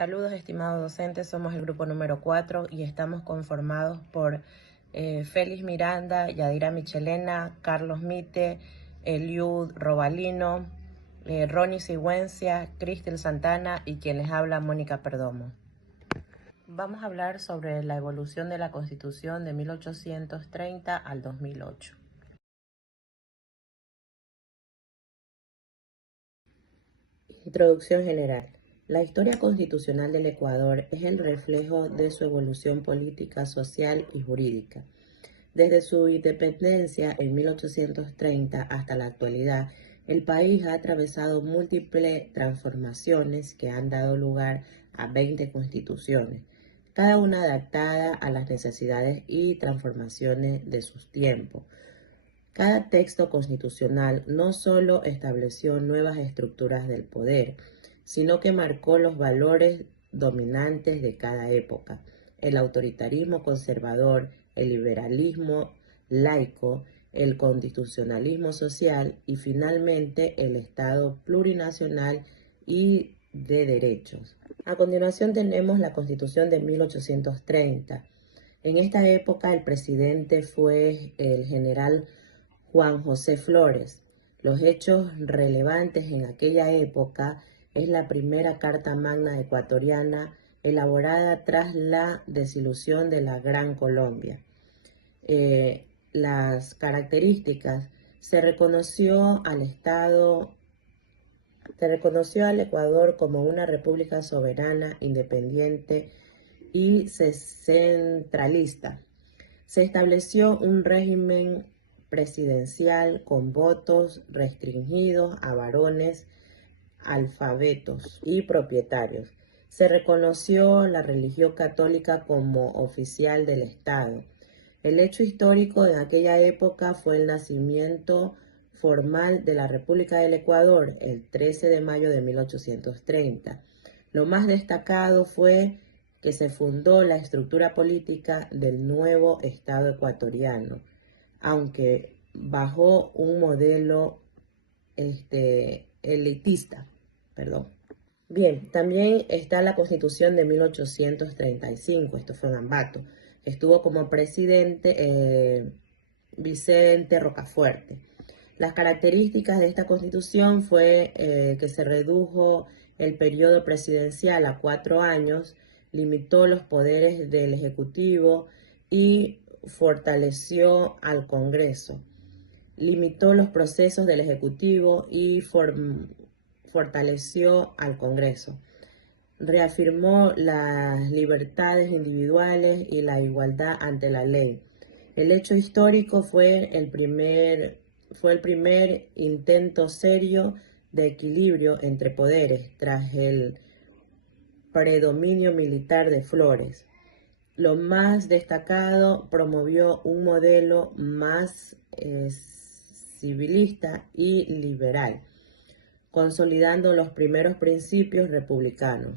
Saludos, estimados docentes, somos el grupo número 4 y estamos conformados por Félix Miranda, Yadira Michelena, Carlos Mite, Eliud Robalino, Ronnie Sigüencia, Cristel Santana y quien les habla, Mónica Perdomo. Vamos a hablar sobre la evolución de la Constitución de 1830 al 2008. Introducción general. La historia constitucional del Ecuador es el reflejo de su evolución política, social y jurídica. Desde su independencia en 1830 hasta la actualidad, el país ha atravesado múltiples transformaciones que han dado lugar a 20 constituciones, cada una adaptada a las necesidades y transformaciones de sus tiempos. Cada texto constitucional no solo estableció nuevas estructuras del poder, sino que marcó los valores dominantes de cada época: el autoritarismo conservador, el liberalismo laico, el constitucionalismo social y finalmente el Estado plurinacional y de derechos. A continuación tenemos la Constitución de 1830. En esta época el presidente fue el general Juan José Flores. Los hechos relevantes en aquella época es la primera Carta Magna ecuatoriana elaborada tras la desilusión de la Gran Colombia. Las características: se reconoció al Ecuador como una república soberana, independiente y centralista. Se estableció un régimen presidencial con votos restringidos a varones, alfabetos y propietarios. Se reconoció la religión católica como oficial del Estado. El hecho histórico en aquella época fue el nacimiento formal de la República del Ecuador el 13 de mayo de 1830. Lo más destacado fue que se fundó la estructura política del nuevo Estado ecuatoriano, aunque bajo un modelo elitista. Bien, también está la Constitución de 1835, esto fue en Ambato. Estuvo como presidente Vicente Rocafuerte. Las características de esta Constitución fue que se redujo el periodo presidencial a 4 años, limitó los poderes del Ejecutivo y fortaleció al Congreso. Limitó los procesos del Ejecutivo y fortaleció al Congreso. Reafirmó las libertades individuales y la igualdad ante la ley. El hecho histórico fue el primer intento serio de equilibrio entre poderes tras el predominio militar de Flores. Lo más destacado, promovió un modelo más civilista y liberal, consolidando los primeros principios republicanos.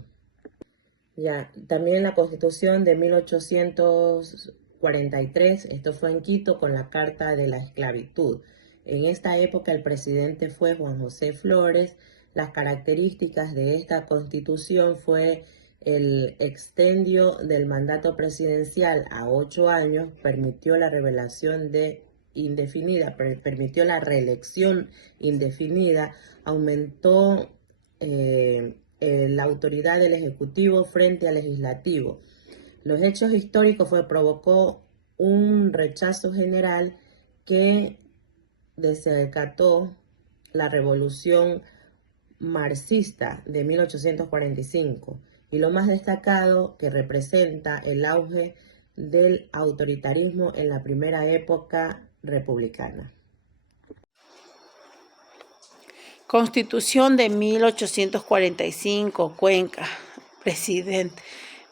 También la Constitución de 1843, esto fue en Quito con la Carta de la Esclavitud. En esta época el presidente fue Juan José Flores. Las características de esta Constitución fue el extendio del mandato presidencial a 8 años, permitió la reelección indefinida, aumentó la autoridad del Ejecutivo frente al Legislativo. Los hechos históricos provocó un rechazo general que desacató la revolución marxista de 1845 y lo más destacado, que representa el auge del autoritarismo en la primera época republicana. Constitución de 1845, Cuenca, presidente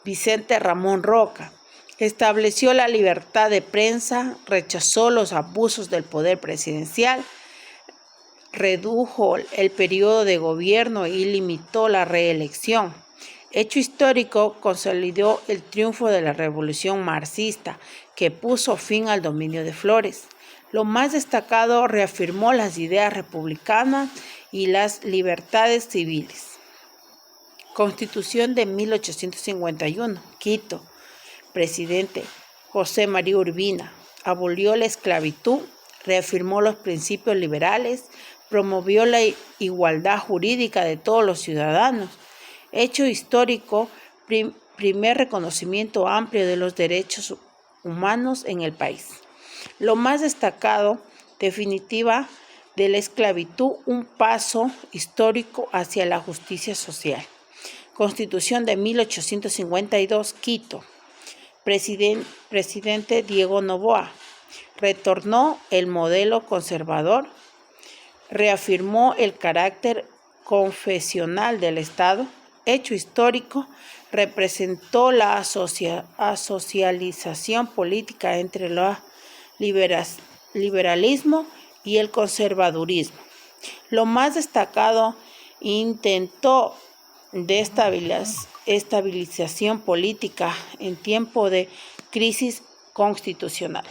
Vicente Ramón Roca. Estableció la libertad de prensa, rechazó los abusos del poder presidencial, redujo el periodo de gobierno y limitó la reelección. Hecho histórico, consolidó el triunfo de la revolución marxista, que puso fin al dominio de Flores. Lo más destacado, reafirmó las ideas republicanas y las libertades civiles. Constitución de 1851, Quito. Presidente José María Urbina. Abolió la esclavitud, reafirmó los principios liberales, promovió la igualdad jurídica de todos los ciudadanos. Hecho histórico, primer reconocimiento amplio de los derechos humanos en el país. Lo más destacado, definitiva de la esclavitud, un paso histórico hacia la justicia social. Constitución de 1852, Quito. Presidente Diego Noboa. Retornó el modelo conservador, reafirmó el carácter confesional del Estado. Hecho histórico, representó la asocialización política entre el liberalismo y el conservadurismo. Lo más destacado, intentó de estabilización política en tiempo de crisis constitucional.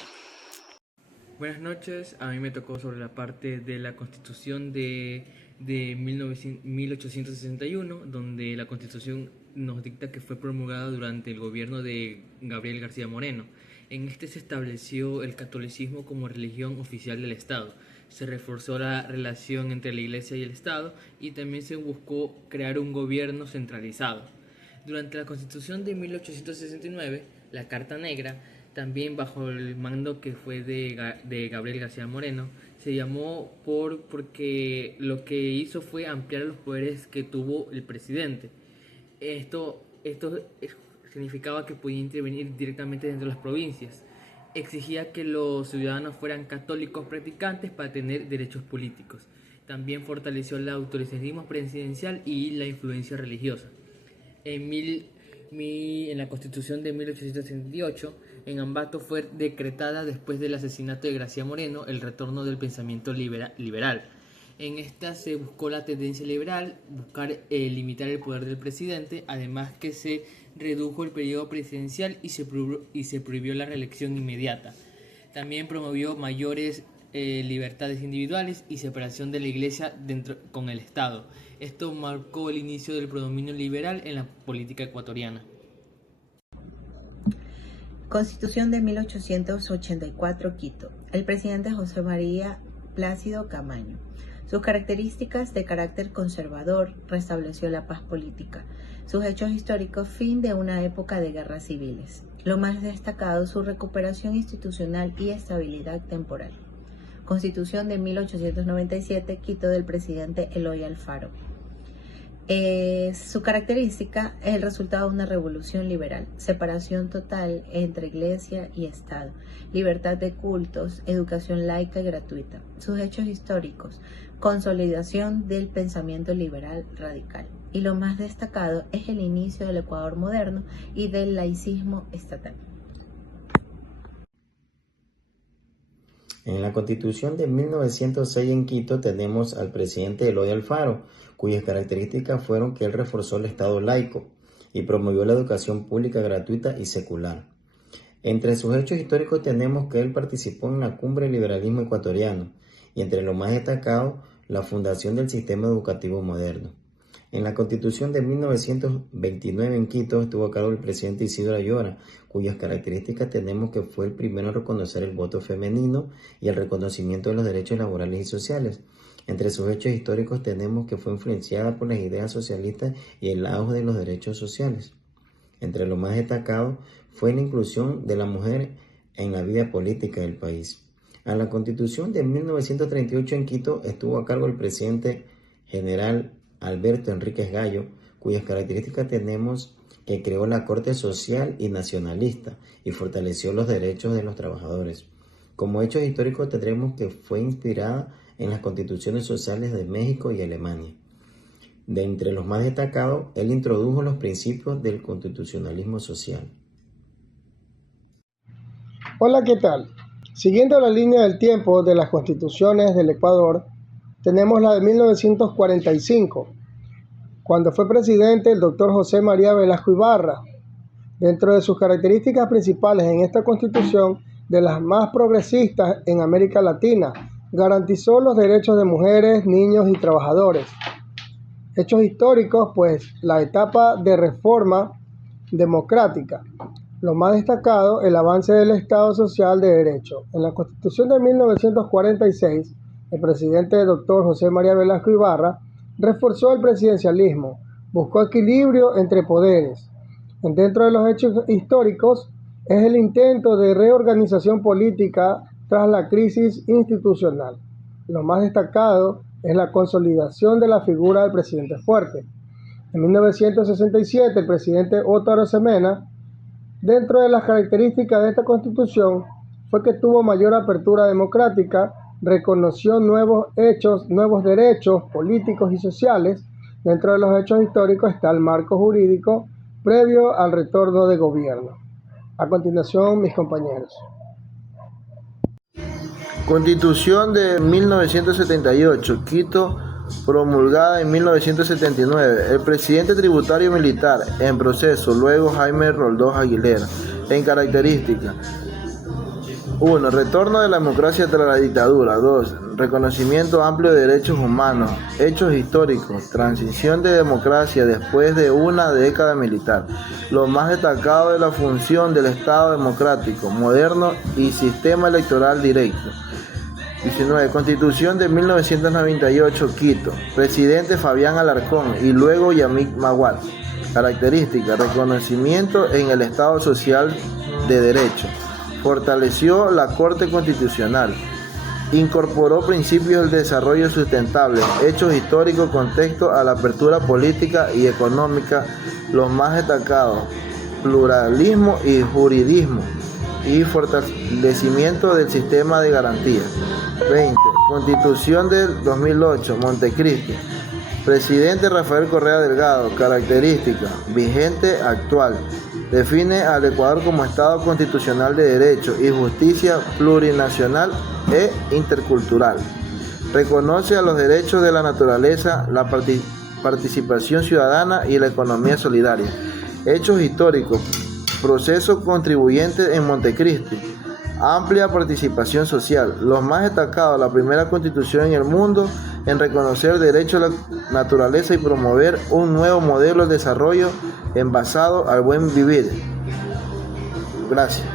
Buenas noches, a mí me tocó sobre la parte de la Constitución de 1861, donde la Constitución nos dicta que fue promulgada durante el gobierno de Gabriel García Moreno. En este se estableció el catolicismo como religión oficial del Estado. Se reforzó la relación entre la Iglesia y el Estado y también se buscó crear un gobierno centralizado. Durante la Constitución de 1869, la Carta Negra, también bajo el mando que fue de Gabriel García Moreno, se llamó porque lo que hizo fue ampliar los poderes que tuvo el presidente. Esto significaba que podía intervenir directamente dentro de las provincias. Exigía que los ciudadanos fueran católicos practicantes para tener derechos políticos. También fortaleció el autoritarismo presidencial y la influencia religiosa. En la Constitución de 1868, en Ambato fue decretada, después del asesinato de García Moreno, el retorno del pensamiento liberal. En esta se buscó la tendencia liberal, buscar limitar el poder del presidente, además que se redujo el periodo presidencial y se prohibió la reelección inmediata. También promovió mayores libertades individuales y separación de la Iglesia con el Estado. Esto marcó el inicio del predominio liberal en la política ecuatoriana. Constitución de 1884, Quito. El presidente José María Plácido Camaño. Sus características de carácter conservador, restableció la paz política. Sus hechos históricos, fin de una época de guerras civiles. Lo más destacado, su recuperación institucional y estabilidad temporal. Constitución de 1897, Quito, del presidente Eloy Alfaro. Su característica es el resultado de una revolución liberal, separación total entre Iglesia y Estado, libertad de cultos, educación laica y gratuita. Sus hechos históricos, consolidación del pensamiento liberal radical. Y lo más destacado es el inicio del Ecuador moderno y del laicismo estatal. En la Constitución de 1906 en Quito tenemos al presidente Eloy Alfaro, cuyas características fueron que él reforzó el Estado laico y promovió la educación pública gratuita y secular. Entre sus hechos históricos tenemos que él participó en la cumbre del liberalismo ecuatoriano y entre lo más destacado, la fundación del sistema educativo moderno. En la Constitución de 1929 en Quito estuvo a cargo el presidente Isidro Ayora, cuyas características tenemos que fue el primero en reconocer el voto femenino y el reconocimiento de los derechos laborales y sociales. Entre sus hechos históricos tenemos que fue influenciada por las ideas socialistas y el auge de los derechos sociales. Entre lo más destacado fue la inclusión de la mujer en la vida política del país. A la Constitución de 1938 en Quito estuvo a cargo el presidente general Alberto Enríquez Gallo, cuyas características tenemos que creó la Corte Social y Nacionalista y fortaleció los derechos de los trabajadores. Como hechos históricos tendremos que fue inspirada en las constituciones sociales de México y Alemania. De entre los más destacados, él introdujo los principios del constitucionalismo social. Hola, ¿qué tal? Siguiendo la línea del tiempo de las constituciones del Ecuador, tenemos la de 1945, cuando fue presidente el doctor José María Velasco Ibarra. Dentro de sus características principales en esta constitución, de las más progresistas en América Latina, garantizó los derechos de mujeres, niños y trabajadores. Hechos históricos, pues la etapa de reforma democrática. Lo más destacado, el avance del Estado Social de Derecho. En la Constitución de 1946, el presidente Dr. José María Velasco Ibarra reforzó el presidencialismo, buscó equilibrio entre poderes. Dentro de los hechos históricos, es el intento de reorganización política tras la crisis institucional. Lo más destacado es la consolidación de la figura del presidente fuerte. En 1967, el presidente Otto Arosemena, dentro de las características de esta constitución, fue que tuvo mayor apertura democrática, reconoció nuevos derechos políticos y sociales. Dentro de los hechos históricos está el marco jurídico previo al retorno de gobierno. A continuación, mis compañeros. Constitución de 1978, Quito, promulgada en 1979. El presidente tributario militar en proceso, luego Jaime Roldós Aguilera. En características: 1. Retorno de la democracia tras la dictadura. 2. Reconocimiento amplio de derechos humanos. Hechos históricos. Transición de democracia después de una década militar. Lo más destacado de la función del Estado democrático, moderno y sistema electoral directo. 19. Constitución de 1998, Quito. Presidente Fabián Alarcón y luego Yamik Maguad. Características: reconocimiento en el Estado Social de Derecho. Fortaleció la Corte Constitucional. Incorporó principios del desarrollo sustentable. Hechos históricos, contexto a la apertura política y económica. Los más destacados: pluralismo y juridismo y fortalecimiento del sistema de garantías. 20. Constitución del 2008, Montecristi. Presidente Rafael Correa Delgado. Características: vigente, actual. Define al Ecuador como Estado constitucional de derecho y justicia plurinacional e intercultural. Reconoce a los derechos de la naturaleza, la participación ciudadana y la economía solidaria. Hechos históricos: proceso contribuyente en Montecristi. Amplia participación social. Los más destacados: la primera constitución en el mundo en reconocer derechos a la naturaleza y promover un nuevo modelo de desarrollo basado al buen vivir. Gracias.